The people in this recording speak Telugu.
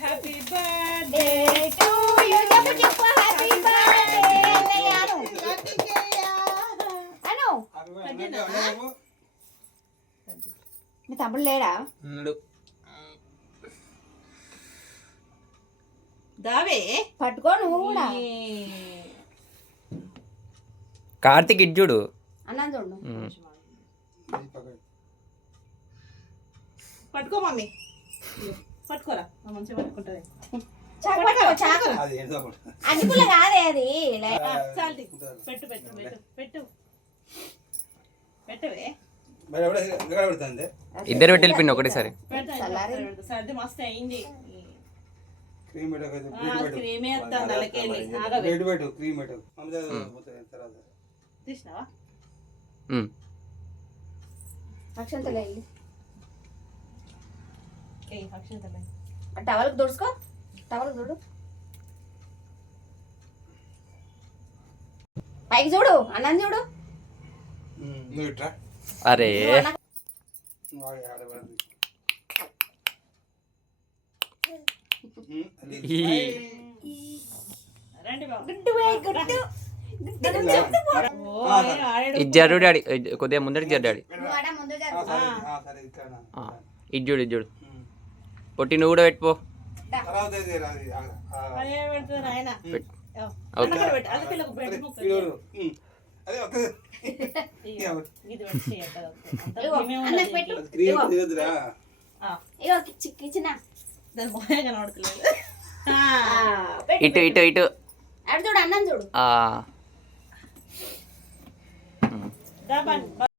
హ్యాపీ బర్త్డే టు యు చెప్పు హ్యాపీ బర్త్డే అను మీ తమ్ముడు లేడా దావే పట్టుకో నువ్వు కూడా కార్తిక్ ఇడ్జుడు అన్నా చూడు పట్టుకో మమ్మీ పట్టుకోరా మంచిగా పట్టుకుంటుంది అడుగుల కాదే అది పెట్టు పెట్టు పెట్టు పెట్టు పెట్టవే ఇద్దరు పెట్టి వెళ్ళిపోయింది ఒకటేసారి సర్ది మస్తు అయింది తీసినావా అక్షంతలే టవల్కి దొడుచుకో టవల్కి చూడు పైకి చూడు అన్నం చూడు అరే ఇజ్జాడు డాడీ కొద్దిగా ముందరికి జరు డాడీ ఇజ్జుడు ఇజ్జుడు పొట్టి నువ్వు కూడా పెట్టుకో ఇటు ఇటు ఇటు చూడు అన్నం చూడు